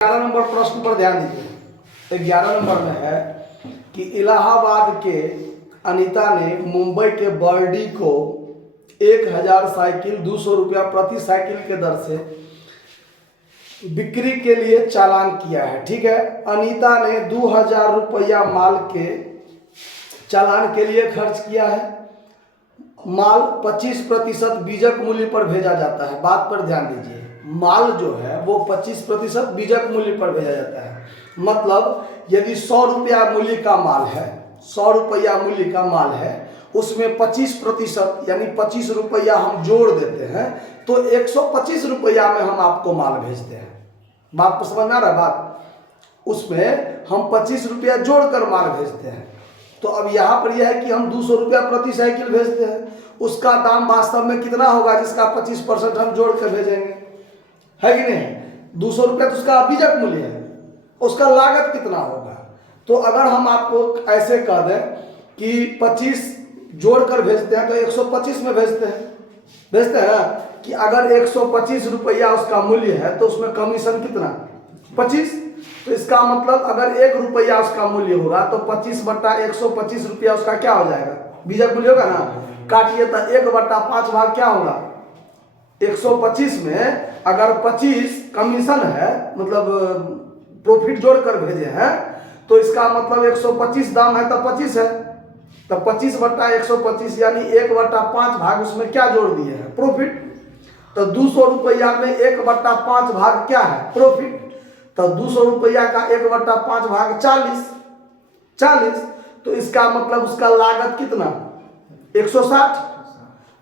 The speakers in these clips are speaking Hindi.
11 नंबर प्रश्न पर ध्यान दीजिए। 11 नंबर में है कि इलाहाबाद के अनीता ने मुंबई के बर्डी को 1000 साइकिल 200 रुपया प्रति साइकिल के दर से बिक्री के लिए चालान किया है। ठीक है, अनीता ने 2000 रुपया माल के चालान के लिए खर्च किया है। माल 25% बीजक मूल्य पर भेजा जाता है। बात पर ध्यान दीजिए, माल जो है वो 25% बीजक मूल्य पर भेजा जाता है। मतलब यदि 100 रुपया मूल्य का माल है, 100 रुपया मूल्य का माल है, उसमें 25% यानी 25 रुपया हम जोड़ देते हैं तो 125 रुपया में हम आपको माल भेजते हैं। बात को समझ में आ रहा है बात? उसमें हम 25 रुपया जोड़कर माल भेजते हैं। तो अब यहाँ पर यह है कि हम 200 रुपया प्रति साइकिल भेजते हैं, उसका दाम वास्तव में कितना होगा जिसका 25% हम जोड़ कर भेजेंगे, है कि नहीं? 200 रुपया तो उसका बीजक मूल्य है, उसका लागत कितना होगा? तो अगर हम आपको ऐसे कह दें कि 25 जोड़कर भेजते हैं तो 125 में भेजते हैं ना, कि अगर 125 रुपया उसका मूल्य है तो उसमें कमीशन कितना? 25। तो इसका मतलब अगर 1 रुपया उसका मूल्य होगा तो 25/125 रुपया उसका क्या हो जाएगा? बीजक मूल्य होगा ना। काटिए तो 1/5 भाग क्या होगा? 125 में अगर 25 कमीशन है, मतलब प्रॉफिट जोड़कर भेजे हैं, तो इसका मतलब 125 दाम है तो 25 है, तो 25/125 यानी 1/5 भाग उसमें क्या जोड़ दिए हैं? प्रॉफिट। तो 200 रुपया में 1/5 भाग क्या है? प्रॉफिट। तो 200 रुपया का 1/5 भाग 40। तो इसका मतलब उसका लागत कितना? 160।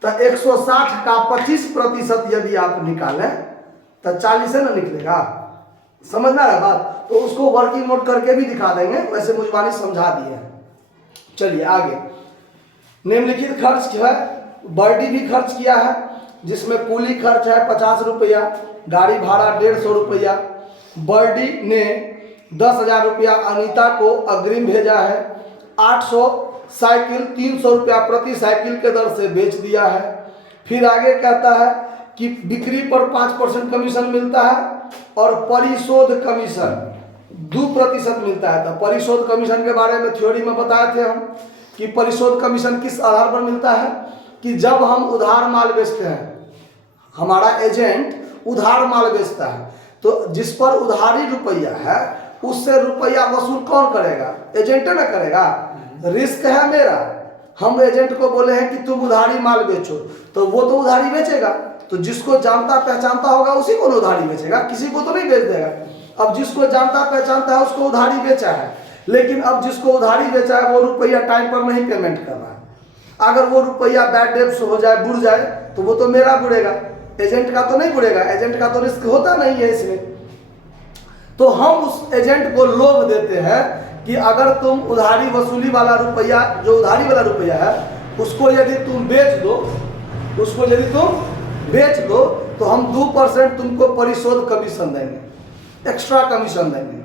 तो 160 का 25% यदि आप निकालें तो 40 है ना निकलेगा। समझ में आ रहा है बात? तो उसको वर्किंग नोट करके भी दिखा देंगे, वैसे मुझवानी समझा दिए। चलिए आगे। निम्नलिखित खर्च है, बर्डी भी खर्च किया है, जिसमें कुली खर्च है 50 रुपया, गाड़ी भाड़ा 150 रुपया। बर्डी ने 10,000 रुपया अनीता को अग्रिम भेजा है। 800 साइकिल 300 रुपया प्रति साइकिल के दर से बेच दिया है। फिर आगे कहता है कि बिक्री पर 5% कमीशन मिलता है और परिशोध कमीशन 2% मिलता है। तो परिशोध कमीशन के बारे में थ्योरी में बताए थे हम कि परिशोध कमीशन किस आधार पर मिलता है कि जब हम उधार माल बेचते हैं, हमारा एजेंट उधार माल बेचता है, तो जिस पर उधारी रुपया है उससे रुपया वसूल कौन करेगा? एजेंट ना करेगा। रिस्क है मेरा, हम एजेंट को बोले हैं कि तुम उधारी माल बेचो, तो वो तो उधारी बेचेगा। तो जिसको जानता पहचानता होगा उसी को उधारी बेचेगा, किसी को तो नहीं बेच देगा। अब जिसको जानता पहचानता है उसको उधारी बेचा है, लेकिन अब जिसको उधारी बेचा है वो रुपया टाइम पर नहीं पेमेंट कर रहा है। अगर वो रुपया बैड डेब्ट हो जाए, बुड़ जाए, तो वो तो मेरा बुड़ेगा, एजेंट का तो नहीं बुड़ेगा। एजेंट का तो रिस्क होता नहीं है इसमें। तो हम उस एजेंट को लोभ देते हैं कि अगर तुम उधारी वसूली वाला रुपया, जो उधारी वाला रुपया है, उसको यदि तुम बेच दो, तो हम 2% तुमको परिशोध कमीशन देंगे, एक्स्ट्रा कमीशन देंगे।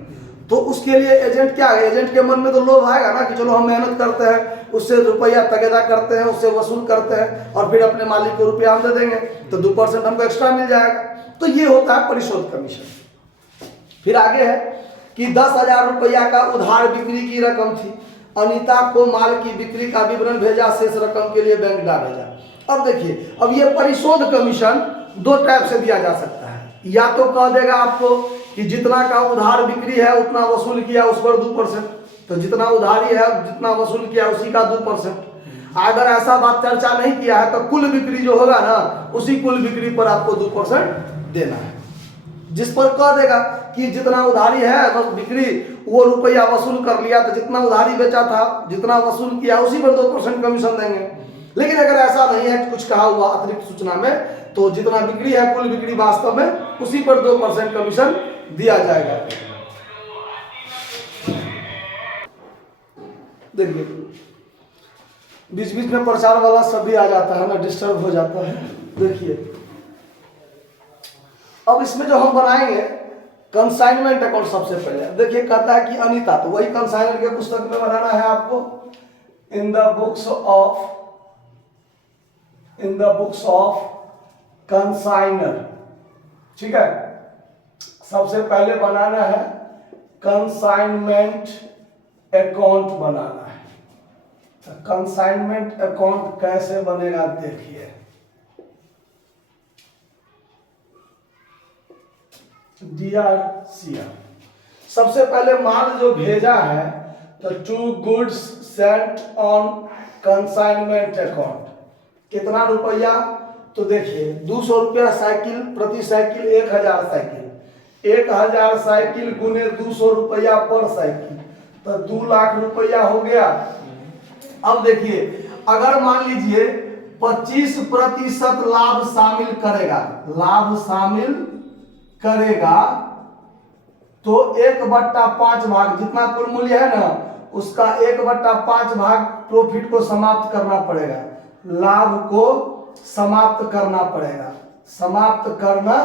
तो उसके लिए एजेंट क्या है? एजेंट के मन में तो लोभ आएगा ना कि चलो हम मेहनत करते हैं, उससे रुपया तगेदा करते हैं, उससे वसूल करते हैं और फिर अपने मालिक को रुपया हम दे देंगे तो 2% हमको एक्स्ट्रा मिल जाएगा। तो ये होता है परिशोध कमीशन। फिर आगे है कि 10,000 रुपया का उधार बिक्री की रकम थी। अनीता को माल की बिक्री का विवरण भेजा, शेष रकम के लिए बैंक डाक भेजा। अब देखिए, अब ये परिशोध कमीशन 2 टाइप से दिया जा सकता है। या तो कह देगा आपको कि जितना का उधार बिक्री है उतना वसूल किया, उस पर 2%, तो जितना उधारी है जितना वसूल किया उसी का 2%। अगर ऐसा बात चर्चा नहीं किया है तो कुल बिक्री जो होगा ना, उसी कुल बिक्री पर आपको 2% देना है। जिस पर कह देगा कि जितना उधारी है बस बिक्री, वो रुपया वसूल कर लिया, तो जितना उधारी बेचा था, जितना वसूल किया, उसी पर 2% कमीशन देंगे। लेकिन अगर ऐसा नहीं है, कुछ कहा हुआ अतिरिक्त सूचना में, तो जितना बिक्री है कुल बिक्री वास्तव में उसी पर 2% कमीशन दिया जाएगा। देखिए बीच बीच में प्रचार वाला सब भी आ जाता है ना, डिस्टर्ब हो जाता है। देखिए अब इसमें जो हम बनाएंगे कंसाइनमेंट अकाउंट, सबसे पहले देखिए कहता है कि अनीता, तो वही कंसाइनर के पुस्तक में बनाना है आपको। In the books of consignor, ठीक है। सबसे पहले बनाना है कंसाइनमेंट अकाउंट बनाना है। तो कंसाइनमेंट अकाउंट कैसे बनेगा देखिए। DRCM सबसे पहले माल जो भेजा है तो to goods sent on consignment account, कितना रुपया? तो देखिए 200 रुपया साइकिल, प्रति साइकिल 1000 साइकिल, 1000 साइकिल गुने 200 रुपया पर साइकिल, तो 2 लाख रुपया हो गया। अब देखिए अगर मान लीजिए 25% लाभ शामिल करेगा, लाभ शामिल करेगा तो 1/5 भाग, जितना कुल मूल्य है ना उसका 1/5 भाग प्रॉफिट को समाप्त करना पड़ेगा, लाभ को समाप्त करना पड़ेगा, समाप्त करना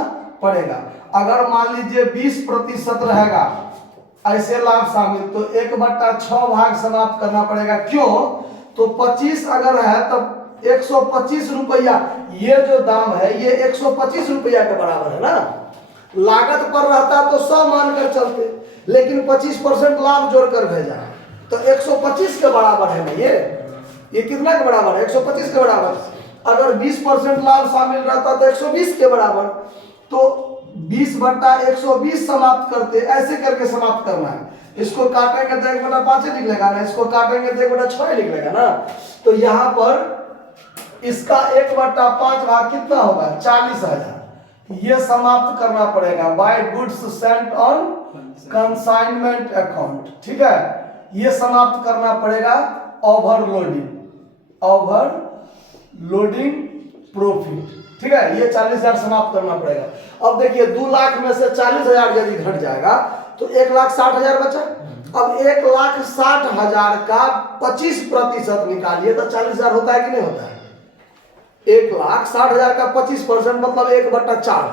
पड़ेगा। अगर मान लीजिए 20% रहेगा ऐसे लाभ शामिल तो 1/6 भाग समाप्त करना पड़ेगा। क्यों? तो 25 अगर है तब 125 रुपया, ये जो दाम है ये 125 रुपया के बराबर है ना। लागत पर रहता तो 100 मानकर चलते, लेकिन 25% लाभ जोड़कर भेजा तो 125 के बराबर है ना। ये कितना के बराबर है? 125 के बराबर। अगर 20% लाभ शामिल रहता तो 120 के बराबर, तो 20/120 समाप्त करते, ऐसे करके समाप्त करना है। इसको काटेंगे तो 1/5 निकलेगा ना, इसको काटेंगे तो 1/6 निकलेगा ना। तो यहाँ पर इसका 1/5 भाग कितना होगा? 40,000। ये समाप्त करना पड़ेगा by goods sent on consignment account, ठीक है। ये समाप्त करना पड़ेगा ओवरलोडिंग, ओवरलोडिंग प्रॉफिट, ठीक है। ये 40,000 समाप्त करना पड़ेगा। अब देखिए 2 लाख में से 40,000 यदि घट जाएगा तो 1,60,000 बचा। अब 1,60,000 का 25% निकालिए तो 40,000 होता है कि नहीं होता है? 1,60,000 का 25% मतलब 1/4।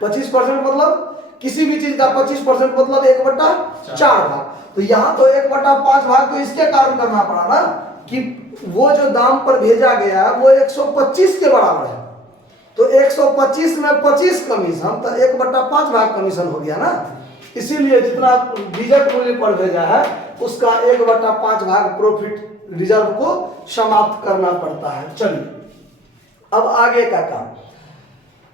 25% मतलब किसी भी चीज का 25% मतलब 1/4 भाग। तो यहाँ तो 1/5 भाग तो इसके कारण करना पड़ा ना कि वो जो दाम पर भेजा गया है वो 125 के बराबर है। तो 125 में 25 कमीशन तो 1/5 भाग कमीशन हो गया ना। इसीलिए जितना बीजक मूल्य पर भेजा है उसका 1/5 भाग प्रॉफिट रिजर्व को समाप्त करना पड़ता है। चलिए अब आगे का काम।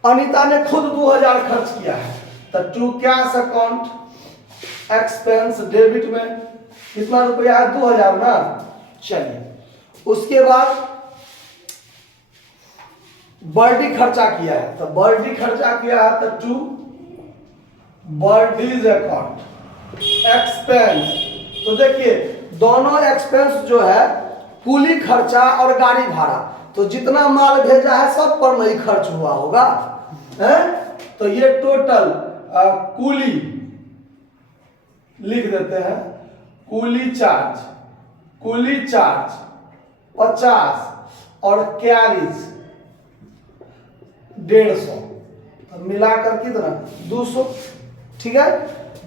अनीता ने खुद 2000 खर्च किया है तो to cash account expense debit में कितना रुपया है? 2000 ना। चलिए उसके बाद बर्डी खर्चा किया है तो बर्डी खर्चा किया है तो टू बर्डीज अकाउंट एक्सपेंस। तो देखिए दोनों एक्सपेंस जो है कूली खर्चा और गाड़ी भाड़ा, तो जितना माल भेजा है सब पर नहीं खर्च हुआ होगा है? तो ये टोटल कूली लिख देते हैं, कूली चार्ज 50 और कैरिज 150, तो मिलाकर कितना? 200, ठीक है।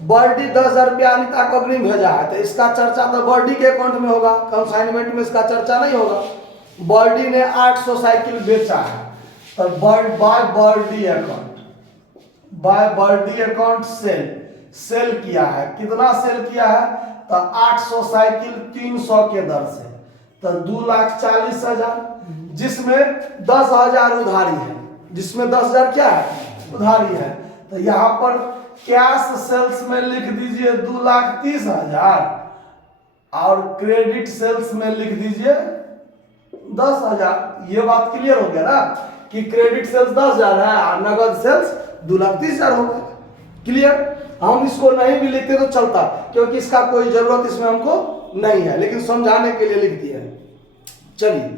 बर्डी 10,000 रुपया अनिता को अग्रिम भेजा है तो इसका चर्चा तो बर्डी के अकाउंट में होगा, कंसाइनमेंट में इसका चर्चा नहीं होगा। बर्डी ने 800 साइकिल बेचा है तो by birdie account, by birdie account sale किया है। कितना सेल किया है? तो 800 साइकिल 300 के दर से, तो 2,40,000, जिसमें 10,000 उधारी है, जिसमें 10,000 क्या है? उधारी है। तो यहाँ पर कैश सेल्स में लिख दीजिए 2,30,000 और क्रेडिट सेल्स में लिख दीजिए 10,000। ये बात क्लियर हो गया ना कि क्रेडिट सेल्स 10,000 है और नगद सेल्स 2,30,000 हो गया। क्लियर? हम इसको नहीं भी लिखते तो चलता क्योंकि इसका कोई जरूरत इसमें हमको नहीं है, लेकिन समझाने के लिए लिख दिया। चलिए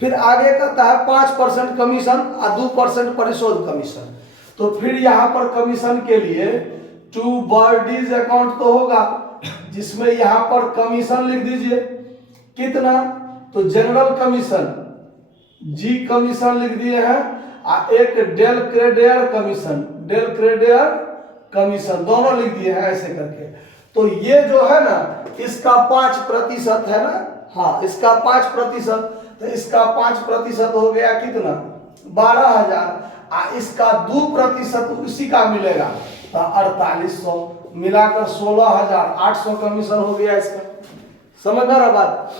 फिर आगे करता है 5% कमीशन और 2% परिशोध कमीशन। तो फिर यहाँ पर कमीशन के लिए टू बर्डीज अकाउंट तो होगा जिसमें यहाँ पर कमीशन लिख दीजिए कितना? तो जनरल कमीशन जी कमीशन लिख दिए हैं और एक डेल क्रेडियर कमीशन दोनों लिख दिए हैं ऐसे करके। तो ये जो है ना इसका 5% है ना, हाँ इसका 5%, तो इसका 5% हो गया कितना? 12,000। इसका 2% उसी का मिलेगा तो 4800 मिलाकर 16,800 कमीशन हो गया इसका। समझ में आ रहा बात।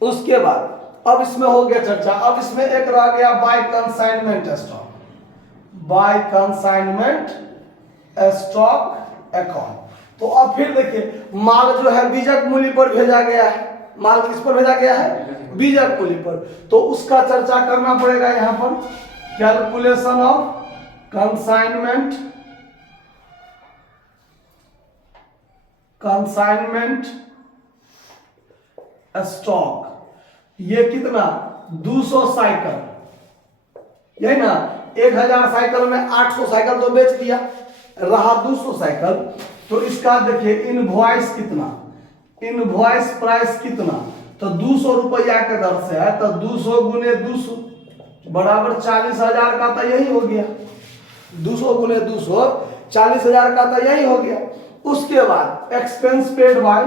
उसके बाद अब इसमें हो गया चर्चा। अब इसमें एक रह गया by consignment stock, by consignment stock account. तो अब फिर देखिए माल जो है बीजक मूल्य पर भेजा गया है। माल किस पर भेजा गया है? बीजक मूल्य पर। तो उसका चर्चा करना पड़ेगा यहाँ पर। Calculation of consignment, consignment stock. ये कितना? 200 साइकिल, यही ना। 1000 साइकिल में 800 साइकिल तो बेच दिया, रहा 200 साइकिल। तो इसका देखिए इनवॉइस कितना, इनवॉइस प्राइस कितना? तो 200 रुपया के दर से है, तो 200 गुने 200 बराबर 40,000 का तो यही हो गया। 200 गुने 200 40,000 का तो यही हो गया। उसके बाद एक्सपेंस पेड बाय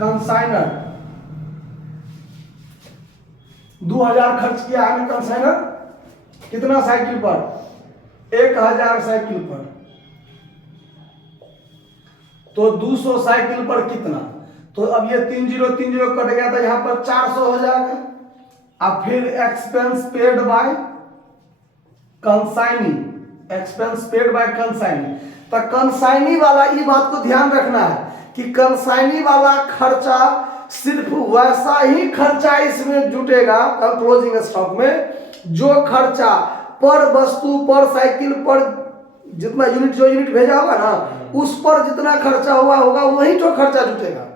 कंसाइनर, 2000 खर्च किया है कंसाइनर कितना साइकिल पर? 1000 साइकिल पर। तो 200 साइकिल पर कितना? तो अब ये 3030 कट गया था, यहां पर 400 हो जाएगा। अब फिर expense paid by consignee, expense paid by consignee. तो कंसाइनी वाला ये बात को ध्यान रखना है कि कंसाइनी वाला खर्चा सिर्फ वैसा ही खर्चा इसमें जुटेगा क्लोजिंग स्टॉक में जो खर्चा पर वस्तु पर साइकिल पर जितना यूनिट, जो यूनिट भेजा होगा ना उस पर जितना खर्चा हुआ होगा वही तो खर्चा जुटेगा।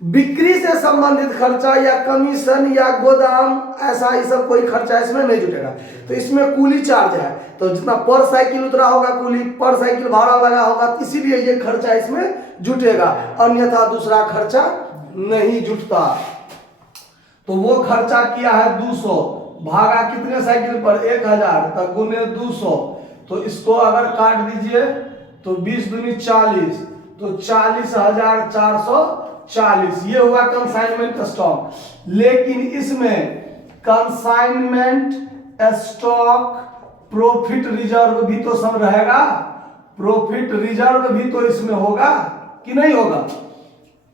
बिक्री से संबंधित खर्चा या कमीशन या गोदाम ऐसा ही सब कोई खर्चा इसमें नहीं जुटेगा। तो इसमें कूली चार्ज है, तो जितना पर साइकिल उतरा होगा कूली, पर साइकिल भाड़ा लगा होगा, इसीलिए ये खर्चा इसमें जुटेगा, अन्यथा दूसरा खर्चा नहीं जुटता। तो वो खर्चा किया है 200, भागा कितने साइकिल पर? 1000, तो गुने 200। तो इसको अगर काट दीजिए तो 20 दूनी 40, तो 40,440। ये हुआ कंसाइनमेंट स्टॉक। लेकिन इसमें कंसाइनमेंट स्टॉक प्रॉफिट रिजर्व भी तो सब रहेगा, प्रॉफिट रिजर्व भी तो इसमें होगा कि नहीं होगा?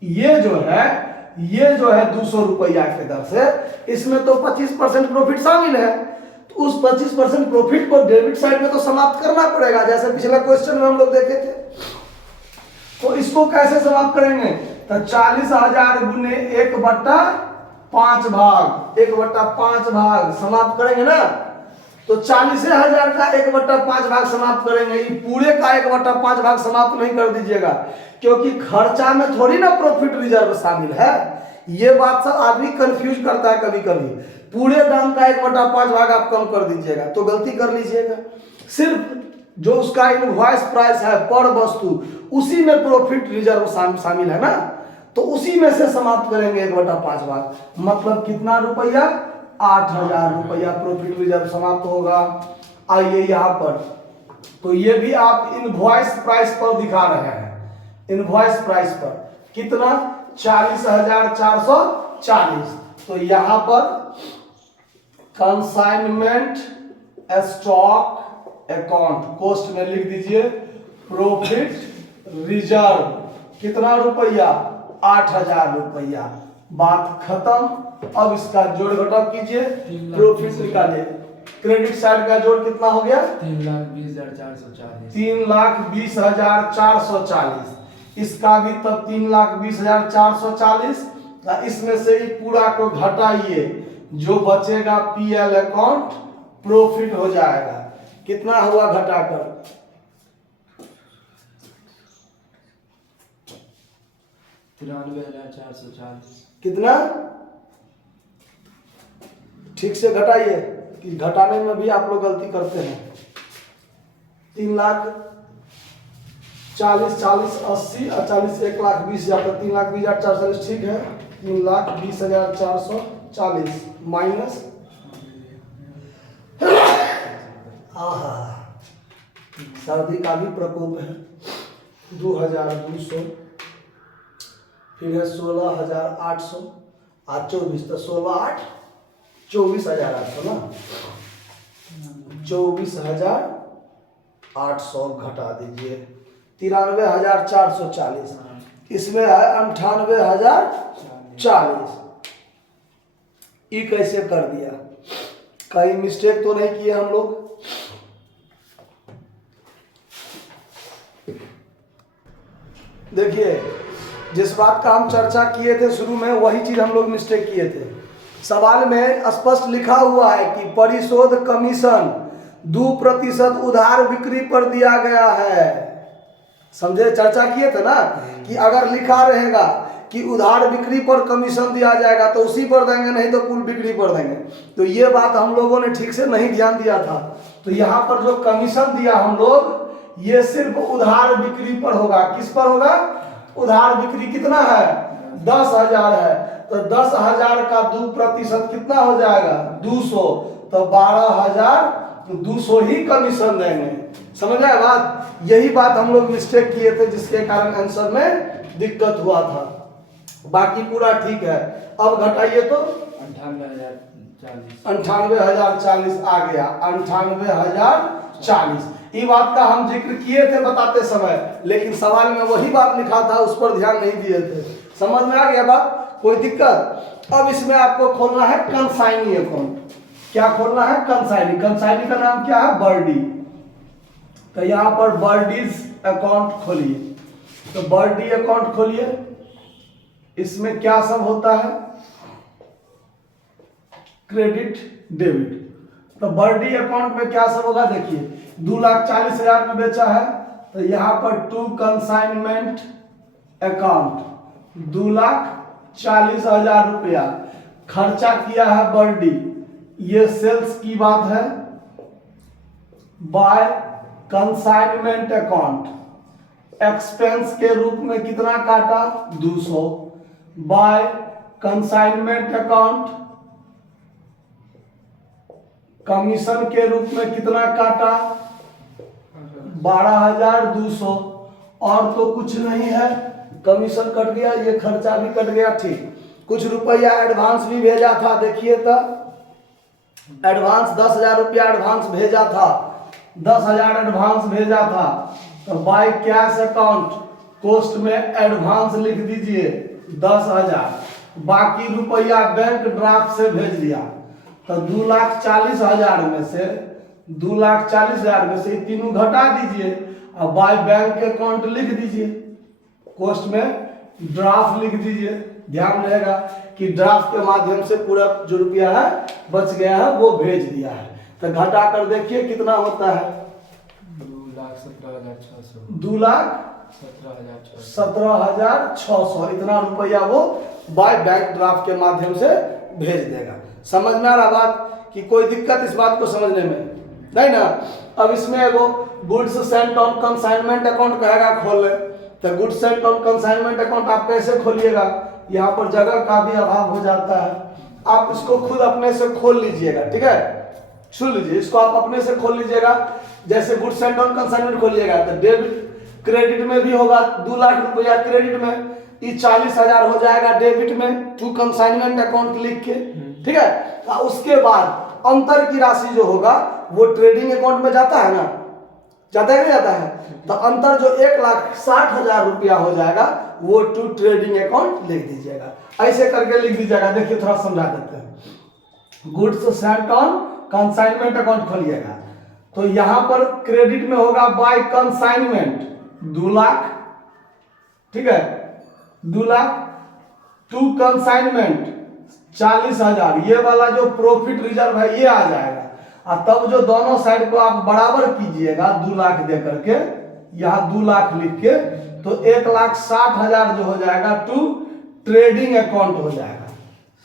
ये जो है 200 रुपया के दर से, इसमें तो 25% प्रॉफिट शामिल है। तो उस 25% प्रॉफिट को डेबिट साइड में तो समाप्त करना पड़ेगा, जैसे पिछला क्वेश्चन में हम लोग देखे थे। तो इसको कैसे समाप्त करेंगे? तो 40,000 गुने 1/5 भाग, 1/5 भाग समाप्त करेंगे ना। तो 40,000 का 1/5 भाग समाप्त करेंगे। ये पूरे का 1/5 भाग समाप्त नहीं कर दीजिएगा, क्योंकि खर्चा में थोड़ी ना प्रॉफिट रिजर्व शामिल है। ये बात सब आदमी कंफ्यूज करता है कभी कभी। पूरे दाम का 1/5 भाग आप कम कर दीजिएगा तो गलती कर लीजिएगा। सिर्फ जो उसका इनवॉइस प्राइस है पर वस्तु, उसी में प्रॉफिट रिजर्व शामिल है ना, तो उसी में से समाप्त करेंगे 1/5 भाग। मतलब कितना रुपया? 8,000 रुपया प्रॉफिट रिजर्व समाप्त होगा। आइए यहाँ पर, तो ये भी आप इनवॉइस प्राइस पर दिखा रहे हैं। इनवॉइस प्राइस पर कितना? 40,440। तो यहाँ पर कंसाइनमेंट स्टॉक अकाउंट कॉस्ट में लिख दीजिए प्रॉफिट रिजर्व कितना रुपया? 8,000 रुपया। बात खत्म। अब इसका जोड़ घटाव कीजिए, प्रॉफिट निकालिए। क्रेडिट साइड का जोड़ कितना हो गया? 3,20,440। 3,20,440। इसका भी तब 3,20,440। इसमें से ही पूरा को घटाइए, जो बचेगा पीएल अकाउंट प्रॉफिट हो जाएगा। कितना हुआ घटाकर? 93,440। कितना? ठीक से घटाइए, कि घटाने में भी आप लोग गलती करते हैं। 3,40,40, 80 और 40, 1,20,000 पर 3,20,440 ठीक है। 3,20,440 माइनस सर्दी का भी प्रकोप है। 2,200 फिर है 16,800 और 24, तो 16,8 24,800 ना, 24,800 घटा दीजिए 93,440, इसमें है 98,040। ये कैसे कर दिया? कहीं मिस्टेक तो नहीं किए हम लोग? देखिए, जिस बात का हम चर्चा किए थे शुरू में, वही चीज हम लोग मिस्टेक किए थे। सवाल में स्पष्ट लिखा हुआ है कि परिशोध कमीशन 2% उधार बिक्री पर दिया गया है। समझे? चर्चा किए थे ना कि अगर लिखा रहेगा कि उधार बिक्री पर कमीशन दिया जाएगा तो उसी पर देंगे, नहीं तो कुल बिक्री पर देंगे। तो ये बात हम लोगों ने ठीक से नहीं ध्यान दिया था। तो यहाँ पर जो कमीशन दिया हम लोग, ये सिर्फ उधार बिक्री पर होगा। किस पर होगा? उधार बिक्री कितना है? 10,000 है, तो 10,000 का 2% कितना हो जाएगा? 200, तो 12,200 ही कमीशन देंगे। समझ आए बात? यही बात हम लोग मिस्टेक किए थे, जिसके कारण आंसर में दिक्कत हुआ था। बाकी पूरा ठीक है। अब घटाइए तो 98,040 आ गया, 98,040। ये बात का हम जिक्र किए थे बताते समय, लेकिन सवाल में वही बात लिखा था, उस पर ध्यान नहीं दिए थे। समझ में आ गया बात? कोई दिक्कत? अब इसमें आपको खोलना है कंसाइनी अकाउंट। क्या खोलना है? कंसाइनी। कंसाइनी का नाम क्या है? बर्डी। तो यहाँ पर बर्डीज अकाउंट खोलिए। तो बर्डी अकाउंट खोलिए। इसमें क्या सब होता है? Credit, debit. तो बर्डी अकाउंट में क्या सब होगा? देखिए, 2,40,000 में बेचा है, तो यहाँ पर टू कंसाइनमेंट अकाउंट 2,40,000 रुपया खर्चा किया है बर्डी। ये सेल्स की बात है। बाय कंसाइनमेंट अकाउंट, एक्सपेंस के रूप में कितना काटा? 200। बाय कंसाइनमेंट अकाउंट, कमीशन के रूप में कितना काटा? 12,200। और तो कुछ नहीं है, कमीशन कट गया, ये खर्चा भी कट गया। ठीक, कुछ रुपया एडवांस भी भेजा था। देखिए तो एडवांस 10,000 रुपया एडवांस भेजा था, 10,000 एडवांस भेजा था। तो बाय कैश अकाउंट कोस्ट में एडवांस लिख दीजिए 10,000। बाकी रुपया बैंक ड्राफ्ट से भेज दिया। तो 2,40,000 में से 2,40,000 में से तीनों घटा दीजिए और बाय बैंक अकाउंट लिख दीजिए, कोस्ट में ड्राफ्ट लिख दीजिए। ध्यान रहेगा कि ड्राफ्ट के माध्यम से पूरा जो रुपया है बच गया है वो भेज दिया है। तो घटा कर देखिए कितना होता है? 2,17,600 इतना रुपया वो बाय बैंक ड्राफ्ट के माध्यम से भेज देगा। समझ में आ रहा बात? कि कोई दिक्कत इस बात को समझने में नहीं ना? अब इसमें वो goods sent on consignment account कहेगा खोल ले, तो goods sent on consignment account आप कैसे खोलिएगा? यहाँ पर जगह का भी अभाव हो जाता है। आप इसको खुद अपने से खोल लीजिएगा। ठीक है, सुन लीजिए, इसको आप अपने से खोल लीजिएगा। जैसे गुड्स सेंट ऑन कंसाइनमेंट खोलिएगा तो डेबिट, क्रेडिट में भी होगा 2 लाख रुपया क्रेडिट में, ये 40,000 हो जाएगा डेबिट में, टू कंसाइनमेंट अकाउंट लिख के। ठीक है, उसके बाद अंतर की राशि जो होगा वो ट्रेडिंग अकाउंट में जाता है ना? जाता है नहीं जाता है? तो अंतर जो 1,60,000 रुपया हो जाएगा वो टू ट्रेडिंग अकाउंट लिख दीजिएगा। ऐसे करके लिख दीजिएगा। देखिए थोड़ा समझा देते हैं। Goods sent on consignment account खोलिएगा तो यहां पर क्रेडिट में होगा बाय कंसाइनमेंट 2 लाख। ठीक है, 2 लाख। To consignment 40,000। ये वाला जो प्रॉफिट रिजर्व है ये आ जाएगा। और तब जो दोनों साइड को आप बराबर कीजिएगा 2 लाख दे करके, यहाँ 2 लाख लिख के, तो 1,60,000 जो हो जाएगा टू ट्रेडिंग अकाउंट हो जाएगा।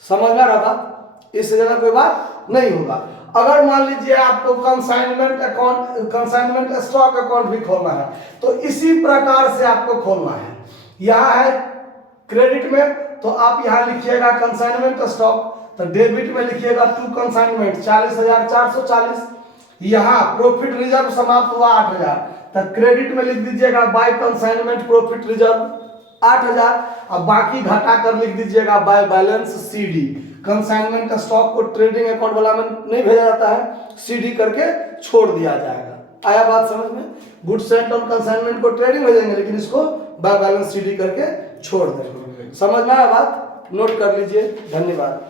समझ में आ रहा था? इससे ज्यादा कोई बात नहीं होगा। अगर मान लीजिए आपको consignment account, consignment stock account भी खोलना है तो इसी प्रकार से आपको खोलना है। यहाँ है क्रेडिट में तो आप यहाँ लिखिएगा कंसाइनमेंट स्टॉक, तो डेबिट में लिखिएगा टू कंसाइनमेंट 40,440। यहाँ प्रॉफिट रिजर्व समाप्त हुआ 8,000, तो क्रेडिट में लिख दीजिएगा बाय कंसाइनमेंट प्रॉफिट रिजर्व 8,000। अब बाकी घटा कर लिख दीजिएगा by balance CD consignment stock को ट्रेडिंग अकाउंट वाला में नहीं भेजा जाता है, सीडी करके छोड़ दिया जाएगा। आया बात समझ में? गुड्स सेंट ऑन कंसाइनमेंट को ट्रेडिंग भेजेंगे, लेकिन इसको बाय बैलेंस सीडी करके छोड़ देंगे। समझ में आया बात? नोट कर लीजिए। धन्यवाद।